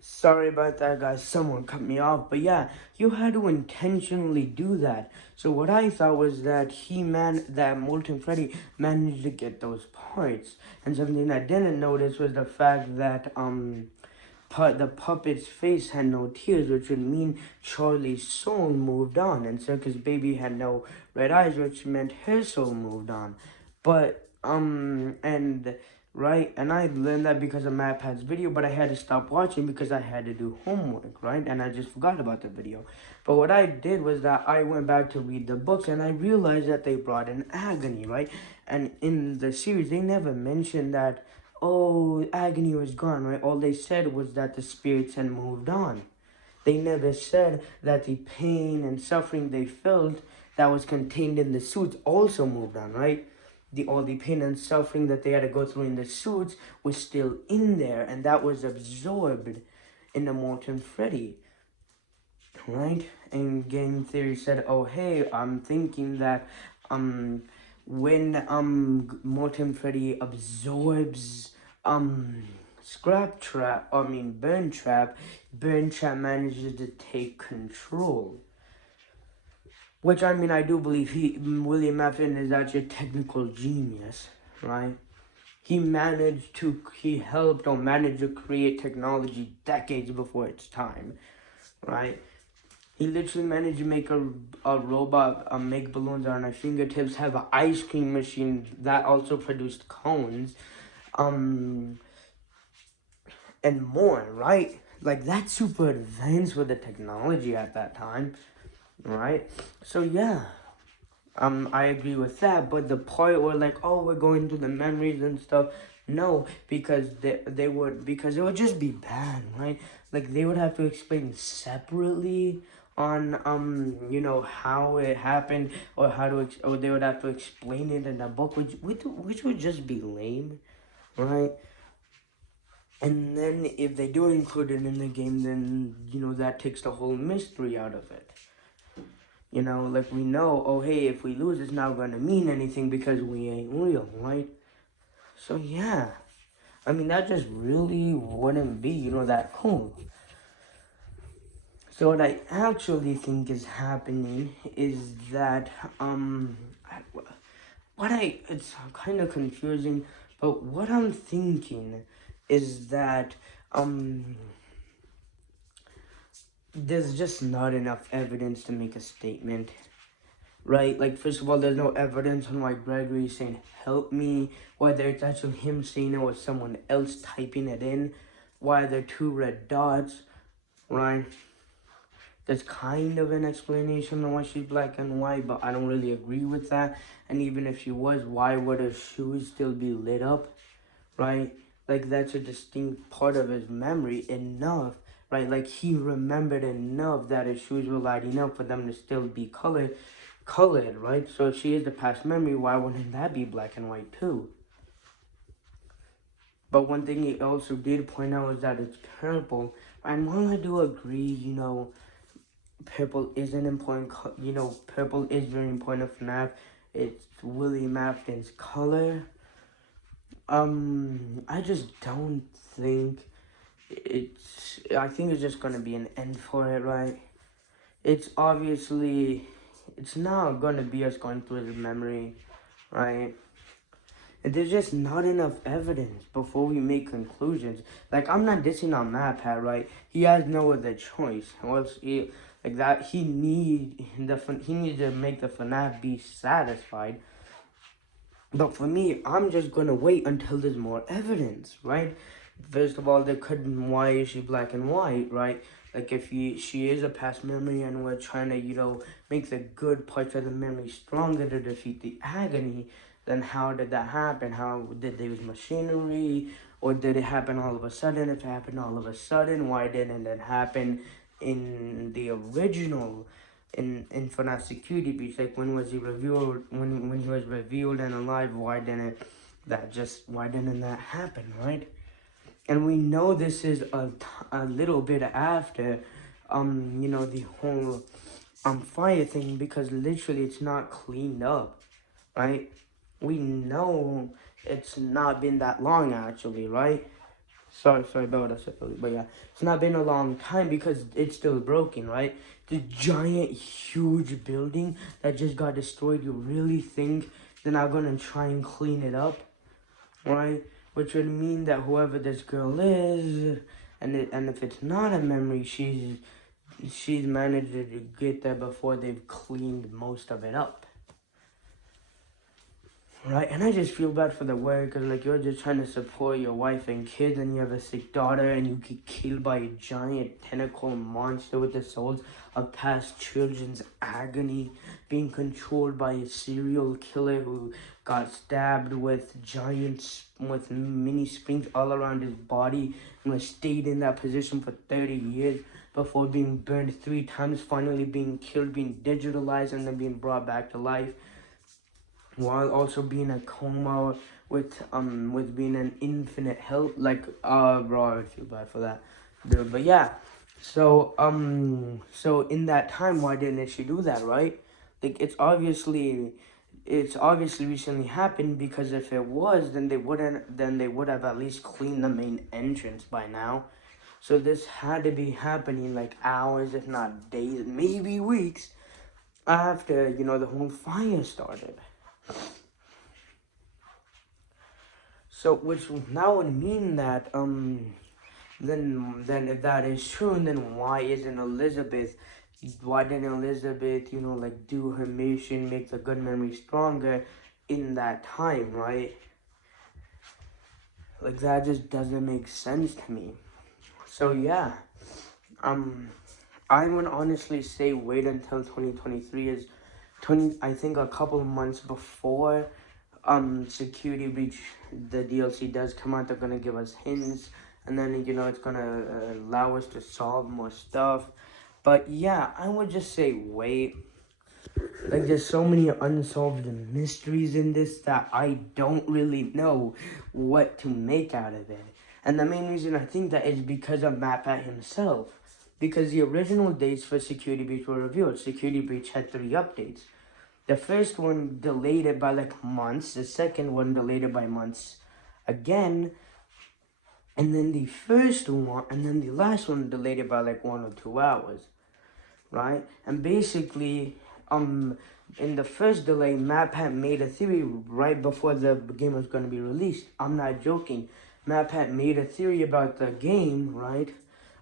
Sorry about that, guys. Someone cut me off. But yeah, you had to intentionally do that. So what I thought was that that Molten Freddy managed to get those parts. And something I didn't notice was the fact that the puppet's face had no tears, which would mean Charlie's soul moved on, and Circus Baby had no red eyes, which meant her soul moved on. But and right, and I learned that because of MatPat's video, but I had to stop watching because I had to do homework, right? And I just forgot about the video. But what I did was that I went back to read the books, and I realized that they brought in agony, right? And in the series, they never mentioned that, oh, agony was gone, right? All they said was that the spirits had moved on. They never said that the pain and suffering they felt that was contained in the suits also moved on, right? All the pain and suffering that they had to go through in the suits was still in there, and that was absorbed in the Molten Freddy, right? And game theory said, oh hey, I'm thinking that when Molten Freddy absorbs Burn Trap, Burn Trap manages to take control. Which, I mean, I do believe William Afton is actually a technical genius, right? He helped or managed to create technology decades before its time, right? He literally managed to make a robot make balloons on our fingertips, have an ice cream machine that also produced cones, and more, right? Like, that's super advanced with the technology at that time, right? So yeah, I agree with that. But the part where like, oh, we're going through the memories and stuff, no, because because it would just be bad, right? Like they would have to explain separately on how it happened, or or they would have to explain it in the book, which would just be lame, right? And then if they do include it in the game, then that takes the whole mystery out of it. Like we know, oh hey, if we lose, it's not gonna mean anything because we ain't real, right? So yeah, I mean that just really wouldn't be, that cool. So what I actually think is happening is that it's kind of confusing, but what I'm thinking is that there's just not enough evidence to make a statement, right? Like, first of all, there's no evidence on why Gregory is saying, help me, whether it's actually him saying it or someone else typing it in, why there are two red dots, right? There's kind of an explanation on why she's black and white, but I don't really agree with that. And even if she was, why would her shoes still be lit up, right? Like, that's a distinct part of his memory enough, right? Like, he remembered enough that his shoes were lighting up for them to still be colored, right? So if she is the past memory, why wouldn't that be black and white too? But one thing he also did point out is that it's purple. And while I do agree, purple is an important, purple is very important for FNAF. It's William Afton's color. I just don't think I think it's just gonna be an end for it, right? It's not gonna be us going through his memory, right? And there's just not enough evidence before we make conclusions. Like, I'm not dissing on MatPat, right? He has no other choice. Like that, he needs to make the FNAF be satisfied. But for me, I'm just gonna wait until there's more evidence, right? First of all, why is she black and white, right? Like, if she is a past memory and we're trying to, make the good parts of the memory stronger to defeat the agony, then how did that happen? How did they use machinery? Or did it happen all of a sudden? If it happened all of a sudden, why didn't it happen in the original, in FNAF Security Breach? Like, when was he revealed, when he was revealed and alive, why didn't that happen, right? And we know this is a little bit after, the whole fire thing, because literally it's not cleaned up, right? We know it's not been that long actually, right? Sorry about that, but yeah, it's not been a long time because it's still broken, right? The giant, huge building that just got destroyed. You really think they're not gonna try and clean it up, right? Which would mean that whoever this girl is, and if it's not a memory, she's managed to get there before they've cleaned most of it up. Right, and I just feel bad for the world because, like, you're just trying to support your wife and kids, and you have a sick daughter, and you get killed by a giant tentacle monster with the souls of past children's agony, being controlled by a serial killer who got stabbed with with mini springs all around his body, and has stayed in that position for 30 years before being burned 3 times, finally being killed, being digitalized, and then being brought back to life, while also being a coma with being an infinite help. Like, bro, I feel bad for that dude. But yeah, so in that time, why didn't she do that, right? Like, it's obviously recently happened, because if it was, then they would have at least cleaned the main entrance by now. So this had to be happening like hours, if not days, maybe weeks after, the whole fire started. So, which now would mean that, then if that is true, then why didn't Elizabeth, like, do her mission, make the good memory stronger in that time, right? Like, that just doesn't make sense to me. So yeah, um, I would honestly say wait until 2023 is 20. I think a couple of months before Security Breach, the DLC does come out. They're gonna give us hints, and then it's gonna allow us to solve more stuff. But yeah, I would just say wait. Like, there's so many unsolved mysteries in this that I don't really know what to make out of it. And the main reason I think that is because of MatPat himself. Because the original dates for Security Breach were revealed. Security Breach had 3 updates. The first one delayed it by like months. The second one delayed it by months again. And then the last one delayed it by like 1 or 2 hours. Right? And basically, in the first delay, MatPat made a theory right before the game was going to be released. I'm not joking. MatPat made a theory about the game, right,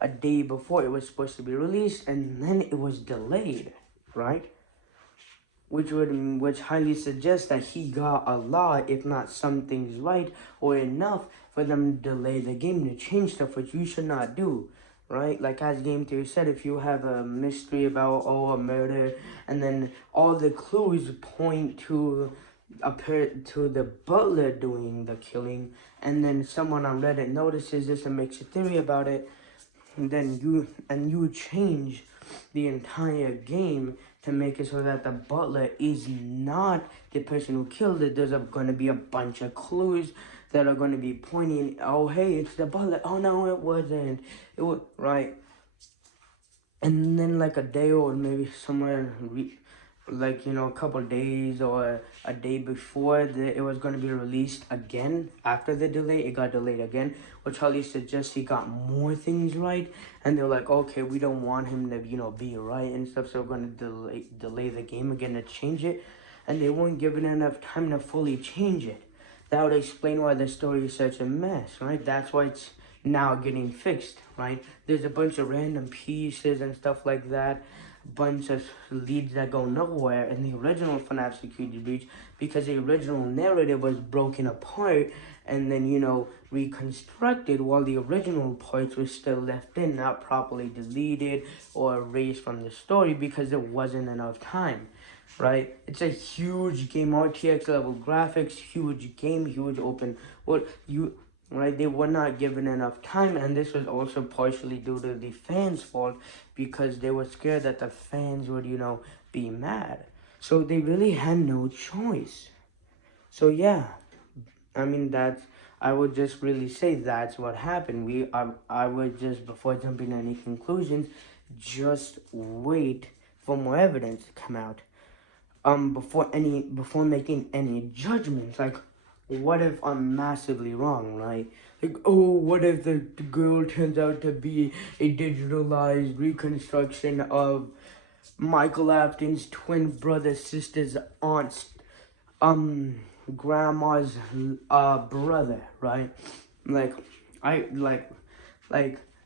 a day before it was supposed to be released, and then it was delayed, right? Which highly suggests that he got a lot, if not some things right, or enough for them to delay the game to change stuff, which you should not do, right? Like, as Game Theory said, if you have a mystery about, a murder, and then all the clues point to the butler doing the killing, and then someone on Reddit notices this and makes a theory about it, and then you change the entire game to make it so that the butler is not the person who killed it. There's going to be a bunch of clues that are going to be pointing, oh, hey, it's the butler. Oh, no, it wasn't. It was, right? And then, like, a day or maybe somewhere, like, a couple days or a day before it was going to be released again. After the delay, it got delayed again, which probably suggests he got more things right, and they're like, okay, we don't want him to be right and stuff, so we're going to delay the game again to change it, and they weren't given enough time to fully change it. That would explain why the story is such a mess, right? That's why it's now getting fixed, right? There's a bunch of random pieces and stuff like that, bunch of leads that go nowhere in the original FNAF Security Breach, because the original narrative was broken apart and then, reconstructed, while the original parts were still left in, not properly deleted or erased from the story because there wasn't enough time. Right? It's a huge game, RTX level graphics, huge game, huge open world. Right? They were not given enough time, and this was also partially due to the fans' fault, because they were scared that the fans would, be mad. So they really had no choice. So yeah, I mean, I would just really say that's what happened. I would just, before jumping to any conclusions, just wait for more evidence to come out. Before making any judgments. Like, what if I'm massively wrong, right? Like, oh, what if the girl turns out to be a digitalized reconstruction of Michael Afton's twin brother, sister's aunt's, grandma's, brother, right? Like, I, like,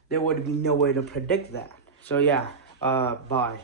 there would be no way to predict that. So yeah, bye.